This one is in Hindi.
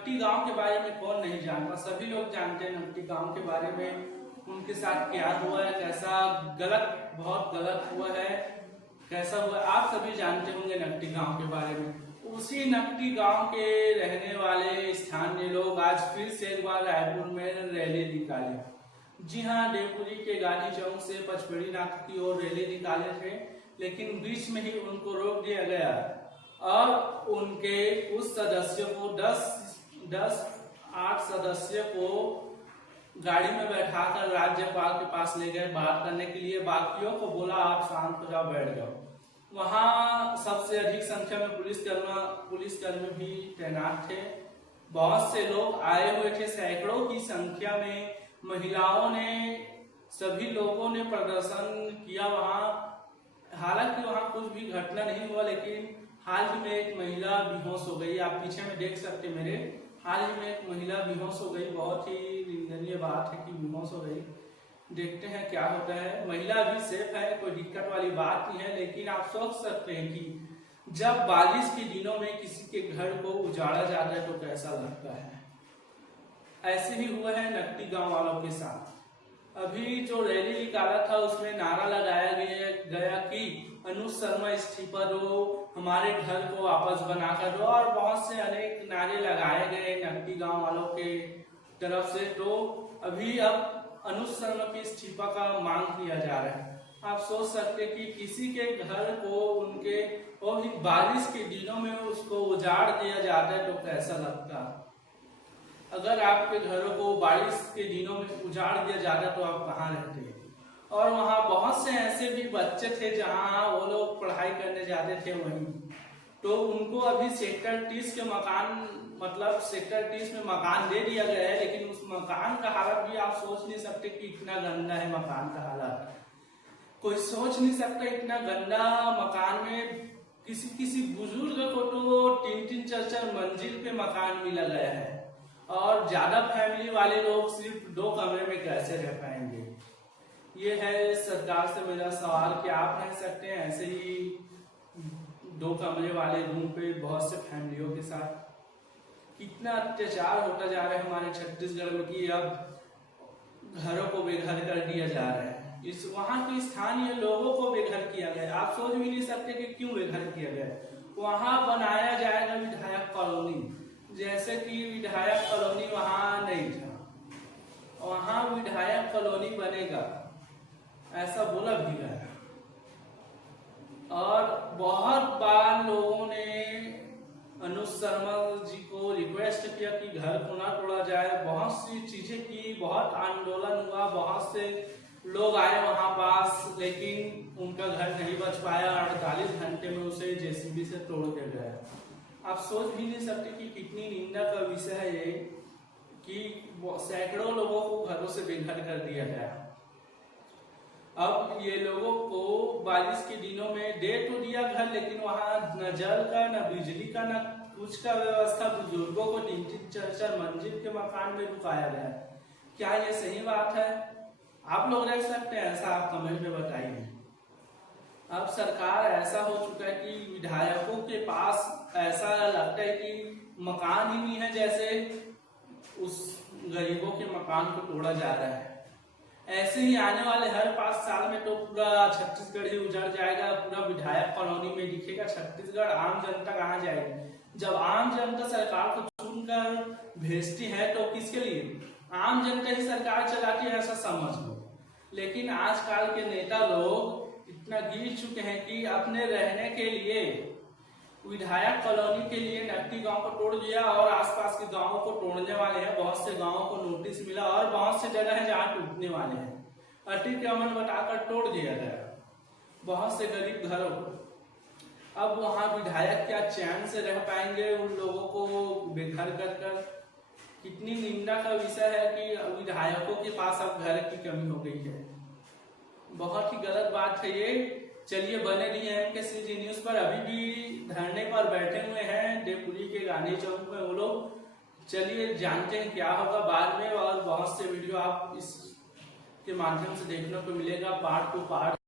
नकटी गांव के बारे में कौन नहीं जानता, सभी लोग जानते हैं नकटी गांव के बारे में। उनके साथ क्या हुआ है, कैसा गलत, बहुत गलत हुआ है, कैसा हुआ, आप सभी जानते होंगे नकटी गांव के बारे में। उसी नकटी गांव के रहने वाले स्थानीय लोग आज फिर से एक बार रायपुर में रैली निकाले। जी हाँ, देवपुरी के गांधी चौक से पचपेड़ी नाका की ओर रैली निकाले थे, लेकिन बीच में ही उनको रोक दिया गया और उनके कुछ सदस्यों को 8 सदस्यों को गाड़ी में बैठाकर राज्यपाल के पास ले गए बात करने के लिए। बाकियों को बोला आप शांत हो जाओ, बैठ जाओ। वहां सबसे अधिक संख्या में पुलिसकर्मी भी तैनात थे। बहुत से लोग आए हुए थे, सैकड़ों की संख्या में महिलाओं ने, सभी लोगों ने प्रदर्शन किया वहां। हालांकि वहां कुछ भी घटना नहीं हुआ, लेकिन हाल ही में एक महिला बेहोश हो गई। आप पीछे में देख सकते मेरे, हाल ही में एक महिला बेहोश हो गई। बहुत ही निंदनीय बात है कि बेहोश हो गई। देखते हैं क्या होता है। महिला अभी सेफ है, कोई दिक्कत वाली बात नहीं है, लेकिन आप सोच सकते हैं कि जब बारिश के दिनों में किसी के घर को उजाड़ा जाता है तो कैसा लगता है। ऐसे ही हुआ है नकटी गांव वालों के साथ। अभी जो रैली निकाला था उसमें नारा लगाया गया कि अनुज शर्मा इस्तीफा दो, हमारे घर को वापस बनाकर दो, और बहुत से अनेक नारे लगाए गए नकटी गांव वालों के तरफ से। तो अभी अब अनुज शर्मा के इस्तीफा का मांग किया जा रहा है। आप सोच सकते कि किसी के घर को उनके और बारिश के दिनों में उसको उजाड़ दिया जाता है तो कैसा लगता। अगर आपके घरों को बारिश के दिनों में उजाड़ दिया जाता तो आप कहाँ रहते। और वहाँ बहुत से ऐसे भी बच्चे थे जहाँ वो लोग पढ़ाई करने जाते थे वहीं, तो उनको अभी सेक्टर 30 के मकान, मतलब सेक्टर 30 में मकान दे दिया गया है, लेकिन उस मकान का हालत भी आप सोच नहीं सकते कि इतना गंदा है मकान का हालत। कोई सोच नहीं सकता इतना गंदा मकान में किसी बुजुर्ग को तो 3-3, 4-4 मंजिल पे मकान मिला गया है, और ज्यादा फैमिली वाले लोग सिर्फ 2 कमरे में कैसे रह पाएंगे। ये है सरकार से मेरा सवाल कि आप रह सकते हैं ऐसे ही 2 कमरे वाले रूम पे बहुत से फैमिलियों के साथ। कितना अत्याचार होता जा रहा है हमारे छत्तीसगढ़ में कि अब घरों को बेघर कर दिया जा रहा है। इस वहां के स्थानीय लोगों को बेघर किया गया। आप सोच भी नहीं सकते कि क्यों बेघर किया गया। वहां बनाया जाएगा विधायक कॉलोनी, जैसे कि विधायक कॉलोनी वहां नहीं था, वहां विधायक कॉलोनी बनेगा ऐसा बोला भी गया। और बहुत बार लोगों ने अनुज शर्मा जी को रिक्वेस्ट किया कि घर को ना तोड़ा जाए। बहुत सी चीजें की, बहुत आंदोलन हुआ, बहुत से लोग आए वहां पास, लेकिन उनका घर नहीं बच पाया। 48 घंटे में उसे जेसीबी से तोड़ दिया गया। आप सोच भी नहीं सकते कि कितनी निंदा का विषय है ये कि सैकड़ों लोगों को घरों से बेघर कर दिया गया। अब ये लोगों को बारिश के दिनों में दे तो दिया घर, लेकिन वहां न जल का, न बिजली का, न कुछ का व्यवस्था। बुजुर्गों को 3-3, 4-4 मंजिल के मकान में रुकाया गया। क्या ये सही बात है? आप लोग रह सकते हैं ऐसा? आप कमेंट में बताइए। अब सरकार ऐसा हो चुका है कि विधायकों के पास ऐसा लगता है कि मकान ही नहीं है, जैसे उस गरीबों के मकान को तोड़ा जा रहा है। ऐसे ही आने वाले हर 5 साल में तो पूरा छत्तीसगढ़ ही उजड़ जाएगा। पूरा विधायक कॉलोनी में दिखेगा छत्तीसगढ़। आम जनता कहाँ जाएगी? जब आम जनता सरकार को चुनकर भेजती है तो किसके लिए? आम जनता ही सरकार चलाती है, ऐसा समझ लो। लेकिन आजकल के नेता लोग इतना गिर चुके हैं कि अपने रहने के लिए विधायक कॉलोनी के लिए नकटी गांव को तोड़ दिया और आसपास के गांवों को तोड़ने वाले हैं। बहुत से गांवों को नोटिस मिला और बहुत से जगह है जहां टूटने वाले हैं। अतिक्रमण बताकर तोड़ दिया गया बहुत से गरीब घरों को। अब वहां विधायक क्या चैन से रह पाएंगे उन लोगों को बेघर कर? कितनी निंदा का विषय है कि विधायकों के पास अब घर की कमी हो गई है। बहुत ही गलत बात है ये। चलिए, बने रहिए MKCG न्यूज पर। अभी भी धरने पर बैठे हुए हैं देवपुरी के गांधी चौक में वो लोग। चलिए जानते हैं क्या होगा बाद में, और बहुत से वीडियो आप इस के माध्यम से देखने को मिलेगा, पार्ट टू पार्ट।